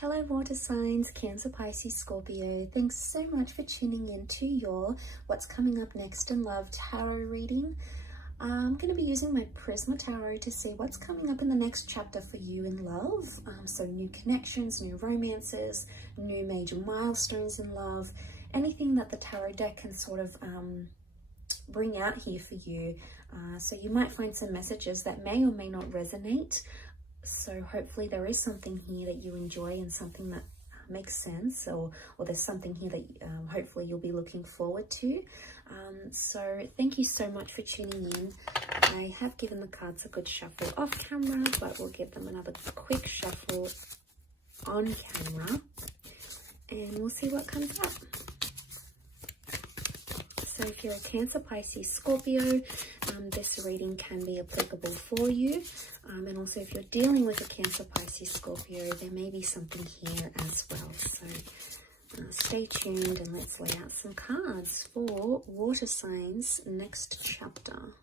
Hello water signs, Cancer, Pisces, Scorpio. Thanks so much for tuning in to your What's Coming Up Next in Love tarot reading. I'm going to be using my Prisma Tarot to see what's coming up in the next chapter for you in love. So new connections, new romances, new major milestones in love, anything that the tarot deck can sort of bring out here for you. So you might find some messages that may or may not resonate. So hopefully there is something here that you enjoy and something that makes sense, or there's something here that hopefully you'll be looking forward to. So thank you so much for tuning in. I have given the cards a good shuffle off camera, but we'll give them another quick shuffle on camera and we'll see what comes up. So if you're a Cancer, Pisces, Scorpio, this reading can be applicable for you. And also if you're dealing with a Cancer, Pisces, Scorpio, there may be something here as well. So stay tuned and let's lay out some cards for water signs next chapter.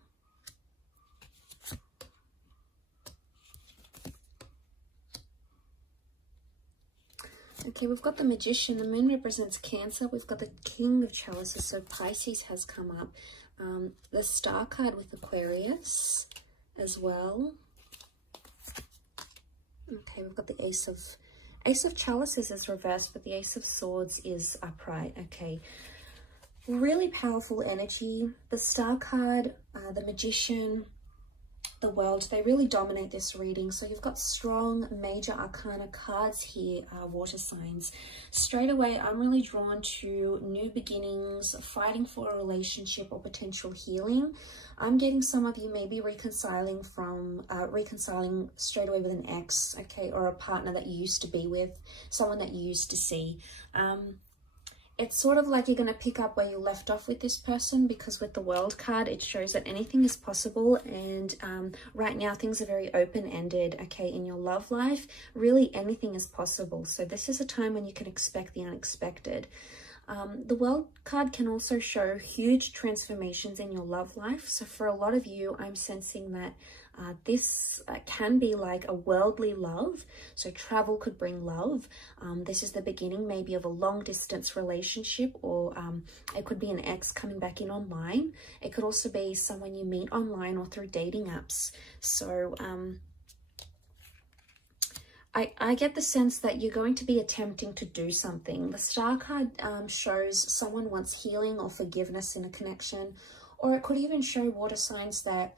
Okay, we've got the Magician. The moon represents Cancer. We've got the King of Chalices, so Pisces has come up. The Star card with Aquarius as well. Okay, we've got the Ace of Chalices is reversed, but the Ace of Swords is upright. Okay, really powerful energy. The Star card, the Magician, the World, they really dominate this reading. So you've got strong major arcana cards here, water signs. Straight away, I'm really drawn to new beginnings, fighting for a relationship or potential healing. I'm getting some of you maybe reconciling straight away with an ex, okay, or a partner that you used to be with, someone that you used to see. It's sort of like you're going to pick up where you left off with this person, because with the World card, it shows that anything is possible. And right now, things are very open-ended, okay, in your love life. Really, anything is possible. So this is a time when you can expect the unexpected. The World card can also show huge transformations in your love life. So for a lot of you, I'm sensing that this can be like a worldly love. So travel could bring love. This is the beginning maybe of a long distance relationship, or it could be an ex coming back in online. It could also be someone you meet online or through dating apps. So I get the sense that you're going to be attempting to do something. The Star card shows someone wants healing or forgiveness in a connection, or it could even show water signs that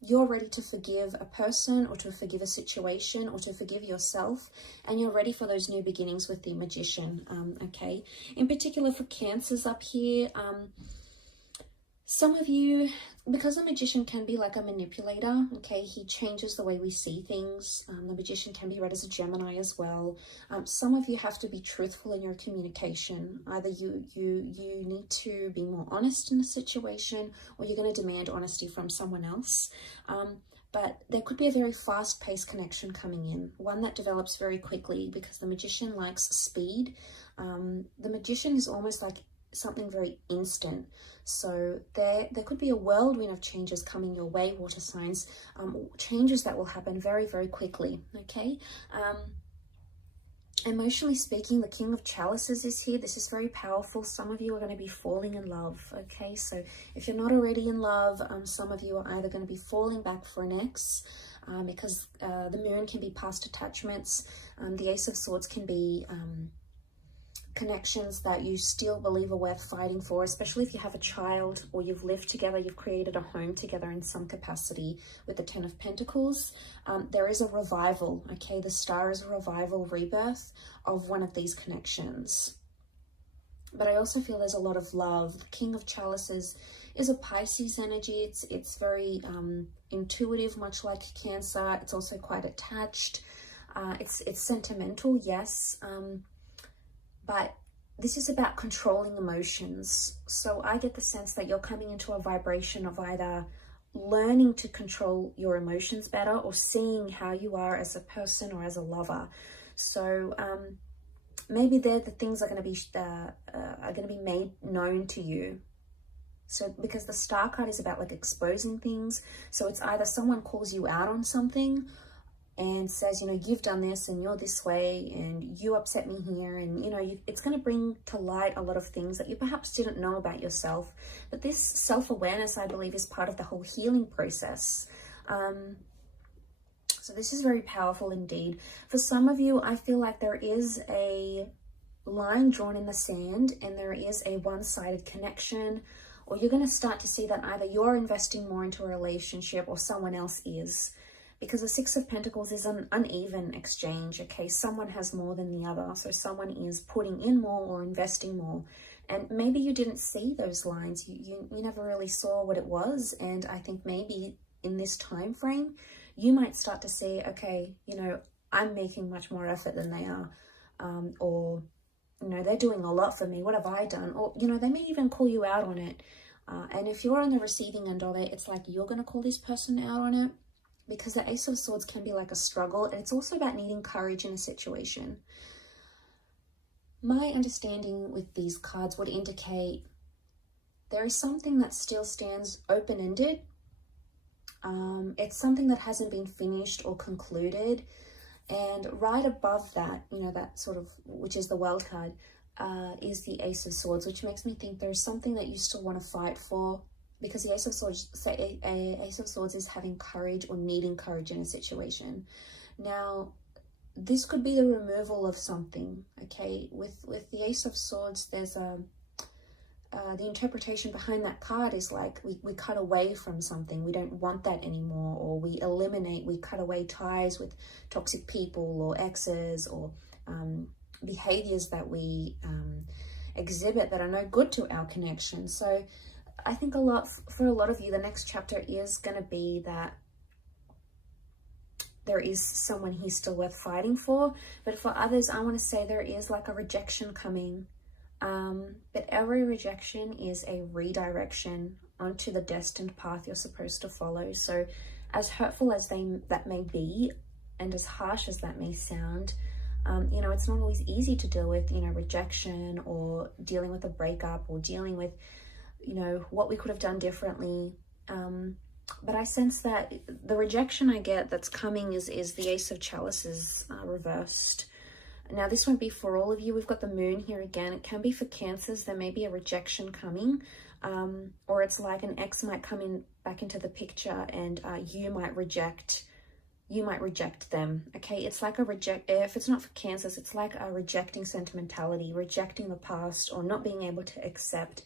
you're ready to forgive a person, or to forgive a situation, or to forgive yourself, and you're ready for those new beginnings with the Magician. Okay, in particular for Cancers up here, some of you, because the Magician can be like a manipulator, okay, he changes the way we see things. The Magician can be read as a Gemini as well. Some of you have to be truthful in your communication. Either you need to be more honest in the situation, or you're going to demand honesty from someone else. But there could be a very fast-paced connection coming in, one that develops very quickly, because the Magician likes speed. The Magician is almost like something very instant. So there could be a whirlwind of changes coming your way, water signs, changes that will happen very, very quickly, okay? Emotionally speaking, the King of Chalices is here. This is very powerful. Some of you are going to be falling in love, okay? So if you're not already in love, some of you are either going to be falling back for an ex, because the moon can be past attachments. The Ace of Swords can be connections that you still believe are worth fighting for, especially if you have a child or you've lived together, you've created a home together in some capacity. With the Ten of Pentacles, there is a revival, okay? The Star is a revival, rebirth of one of these connections. But I also feel there's a lot of love. The King of Chalices is a Pisces energy. It's very intuitive, much like Cancer. It's also quite attached. It's sentimental, yes. But this is about controlling emotions. So I get the sense that you're coming into a vibration of either learning to control your emotions better, or seeing how you are as a person or as a lover. So maybe the things are going to be made known to you. So because the Star card is about like exposing things. So it's either someone calls you out on something, and says, you know, you've done this and you're this way and you upset me here. And, you know, it's going to bring to light a lot of things that you perhaps didn't know about yourself. But this self-awareness, I believe, is part of the whole healing process. So this is very powerful indeed. For some of you, I feel like there is a line drawn in the sand and there is a one-sided connection, or you're going to start to see that either you're investing more into a relationship or someone else is. Because the Six of Pentacles is an uneven exchange, okay? Someone has more than the other. So someone is putting in more or investing more. And maybe you didn't see those lines. You never really saw what it was. And I think maybe in this time frame, you might start to see, okay, you know, I'm making much more effort than they are. Or, you know, they're doing a lot for me. What have I done? Or, you know, they may even call you out on it. And if you're on the receiving end of it, it's like you're going to call this person out on it. Because the Ace of Swords can be like a struggle, and it's also about needing courage in a situation. My understanding with these cards would indicate there is something that still stands open-ended. It's something that hasn't been finished or concluded. And right above that, you know, that sort of, which is the World card, is the Ace of Swords, which makes me think there's something that you still want to fight for. Because the Ace of Swords is having courage or needing courage in a situation. Now, this could be the removal of something, okay? With the Ace of Swords, there's the interpretation behind that card is like we cut away from something. We don't want that anymore, or we cut away ties with toxic people or exes or behaviors that we exhibit that are no good to our connection. So I think for a lot of you, the next chapter is going to be that there is someone here still worth fighting for. But for others, I want to say there is like a rejection coming. But every rejection is a redirection onto the destined path you're supposed to follow. So as hurtful as that may be, and as harsh as that may sound, you know, it's not always easy to deal with, you know, rejection or dealing with a breakup or dealing with, you know, what we could have done differently. But I sense that the rejection I get that's coming is the Ace of Chalices reversed. Now, this won't be for all of you. We've got the Moon here again. It can be for Cancers. There may be a rejection coming, or it's like an ex might come back into the picture, and you might reject them. Okay, it's like if it's not for Cancers, it's like a rejecting sentimentality, rejecting the past, or not being able to accept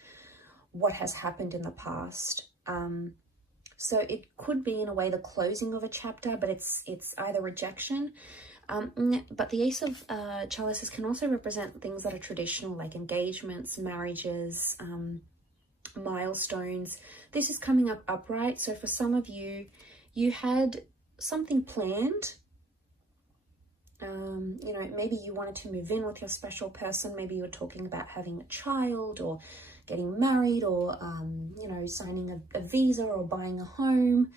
what has happened in the past. So it could be in a way the closing of a chapter, but it's either rejection. But the Ace of Chalices can also represent things that are traditional, like engagements, marriages, milestones. This is coming up upright. So for some of you, you had something planned. You know, maybe you wanted to move in with your special person. Maybe you were talking about having a child or getting married or, you know, signing a visa or buying a home.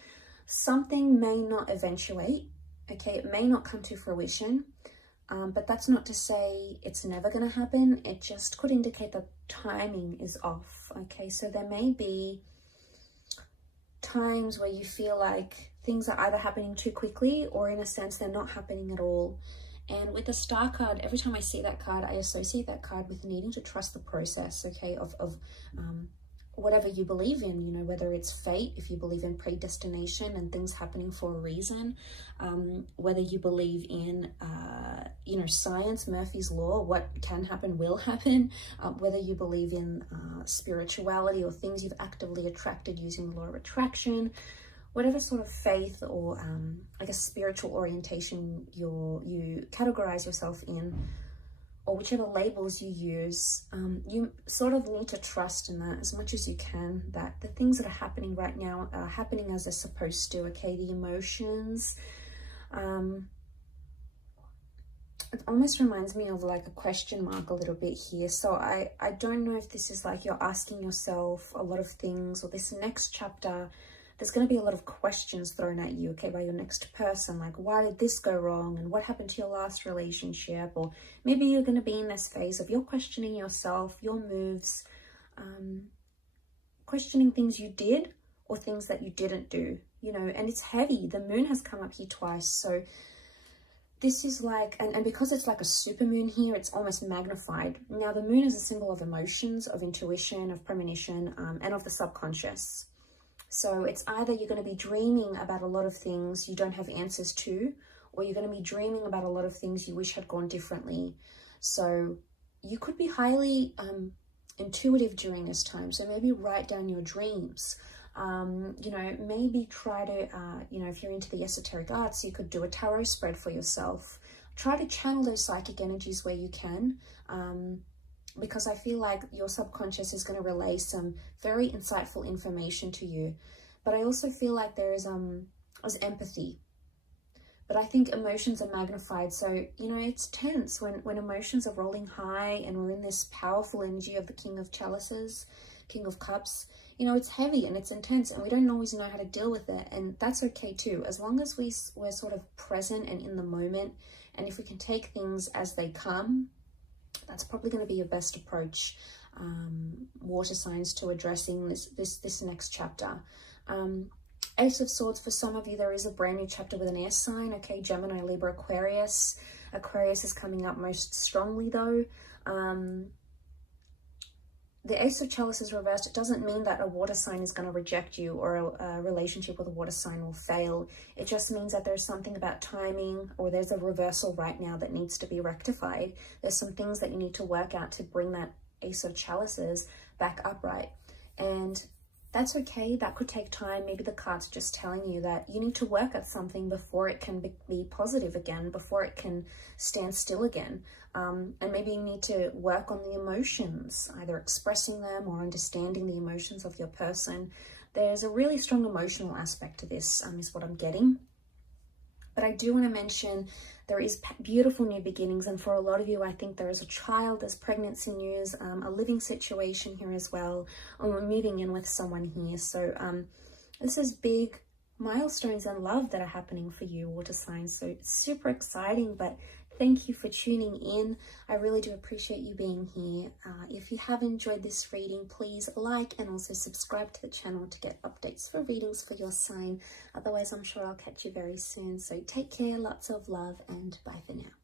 Something may not eventuate. Okay, it may not come to fruition, but that's not to say it's never going to happen. It just could indicate that timing is off. Okay, so there may be times where you feel like things are either happening too quickly or in a sense they're not happening at all. And with the Star card, every time I see that card, I associate that card with needing to trust the process, okay, of whatever you believe in, you know, whether it's fate, if you believe in predestination and things happening for a reason, whether you believe in, you know, science, Murphy's Law, what can happen will happen, whether you believe in spirituality or things you've actively attracted using the law of attraction, whatever sort of faith or, I guess, spiritual orientation you categorize yourself in, or whichever labels you use, you sort of need to trust in that as much as you can, that the things that are happening right now are happening as they're supposed to, okay? The emotions, it almost reminds me of like a question mark a little bit here. So I don't know if this is like you're asking yourself a lot of things, or this next chapter, there's going to be a lot of questions thrown at you, okay, by your next person, like, why did this go wrong, and what happened to your last relationship? Or maybe you're going to be in this phase of you're questioning yourself, your moves, questioning things you did or things that you didn't do, you know, and it's heavy. The Moon has come up here twice, so this is like, and because it's like a super moon here, it's almost magnified. Now, the moon is a symbol of emotions, of intuition, of premonition, and of the subconscious. So it's either you're going to be dreaming about a lot of things you don't have answers to, or you're going to be dreaming about a lot of things you wish had gone differently. So you could be highly intuitive during this time. So maybe write down your dreams. You know, maybe try to, you know, if you're into the esoteric arts, you could do a tarot spread for yourself. Try to channel those psychic energies where you can, because I feel like your subconscious is going to relay some very insightful information to you. But I also feel like there is empathy. But I think emotions are magnified. So, you know, it's tense when emotions are rolling high and we're in this powerful energy of the King of Chalices, King of Cups. You know, it's heavy and it's intense and we don't always know how to deal with it. And that's okay too, as long as we're sort of present and in the moment. And if we can take things as they come, that's probably going to be your best approach, water signs, to addressing this next chapter. Ace of Swords, for some of you, there is a brand new chapter with an air sign. Okay, Gemini, Libra, Aquarius. Aquarius is coming up most strongly though. The Ace of Chalices reversed, it doesn't mean that a water sign is going to reject you or a relationship with a water sign will fail. It just means that there's something about timing, or there's a reversal right now that needs to be rectified. There's some things that you need to work out to bring that Ace of Chalices back upright. And that's okay. That could take time. Maybe the cards are just telling you that you need to work at something before it can be positive again, before it can stand still again. And maybe you need to work on the emotions, either expressing them or understanding the emotions of your person. There's a really strong emotional aspect to this, is what I'm getting. But I do want to mention there is beautiful new beginnings. And for a lot of you, I think there is a child, there's pregnancy news, a living situation here as well. Or we're moving in with someone here. So this is big milestones in love that are happening for you, water signs. So it's super exciting, but thank you for tuning in. I really do appreciate you being here. If you have enjoyed this reading, please like and also subscribe to the channel to get updates for readings for your sign. Otherwise, I'm sure I'll catch you very soon. So take care, lots of love, and bye for now.